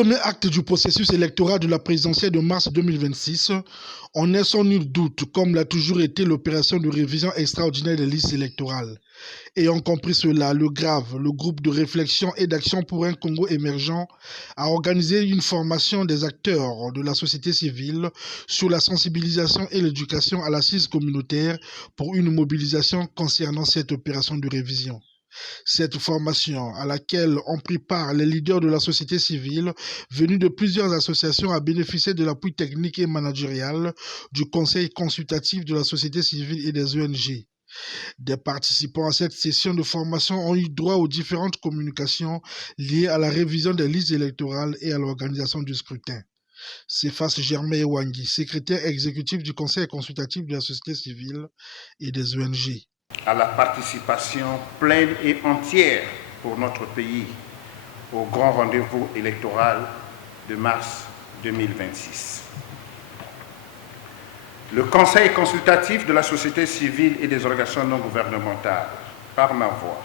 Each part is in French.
premier acte du processus électoral de la présidentielle de mars 2026, on est sans nul doute, comme l'a toujours été l'opération de révision extraordinaire des listes électorales. Ayant compris cela, le GRAV, le groupe de réflexion et d'action pour un Congo émergent, a organisé une formation des acteurs de la société civile sur la sensibilisation et l'éducation à l'assise communautaire pour une mobilisation concernant cette opération de révision. Cette formation, à laquelle ont pris part les leaders de la société civile venus de plusieurs associations, a bénéficié de l'appui technique et managérial du Conseil consultatif de la société civile et des ONG. Des participants à cette session de formation ont eu droit aux différentes communications liées à la révision des listes électorales et à l'organisation du scrutin. Cephas Germain Wangui, secrétaire exécutif du Conseil consultatif de la société civile et des ONG. À la participation pleine et entière pour notre pays au grand rendez-vous électoral de mars 2026. Le Conseil consultatif de la société civile et des organisations non gouvernementales, par ma voix,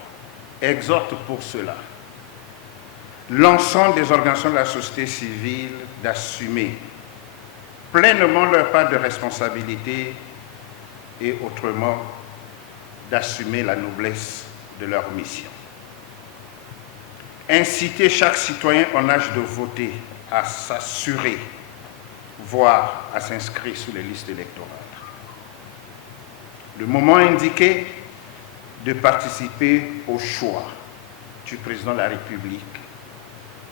exhorte pour cela l'ensemble des organisations de la société civile d'assumer pleinement leur part de responsabilité et autrement d'assumer la noblesse de leur mission. Inciter chaque citoyen en âge de voter à s'assurer, voire à s'inscrire sur les listes électorales. Le moment indiqué de participer au choix du président de la République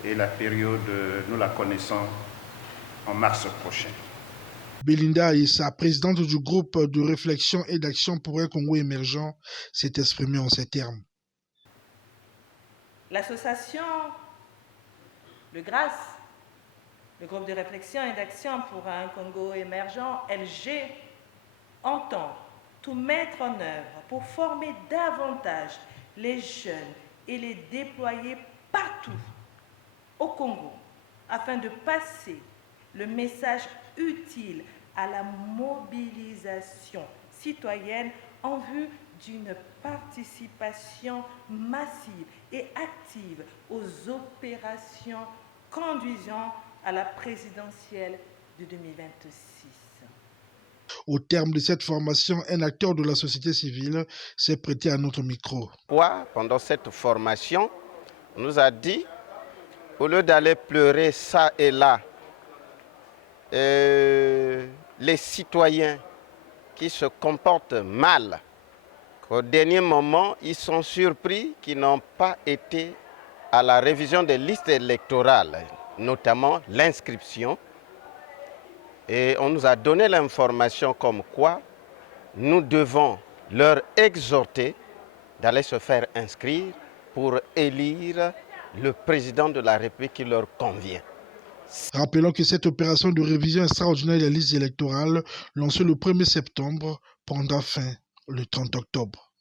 et la période, nous la connaissons en mars prochain. Belinda Issa, présidente du groupe de réflexion et d'action pour un Congo émergent, s'est exprimée en ces termes. L'association, le GRAS, le groupe de réflexion et d'action pour un Congo émergent, LG, entend tout mettre en œuvre pour former davantage les jeunes et les déployer partout au Congo afin de passer le message utile à la mobilisation citoyenne en vue d'une participation massive et active aux opérations conduisant à la présidentielle de 2026. Au terme de cette formation, un acteur de la société civile s'est prêté à notre micro. Pendant cette formation, on nous a dit, au lieu d'aller pleurer ça et là, les citoyens qui se comportent mal, qu'au dernier moment, ils sont surpris qu'ils n'ont pas été à la révision des listes électorales, notamment l'inscription. Et on nous a donné l'information comme quoi nous devons leur exhorter d'aller se faire inscrire pour élire le président de la République qui leur convient. Rappelons que cette opération de révision extraordinaire des listes électorales, lancée le 1er septembre, prendra fin le 30 octobre.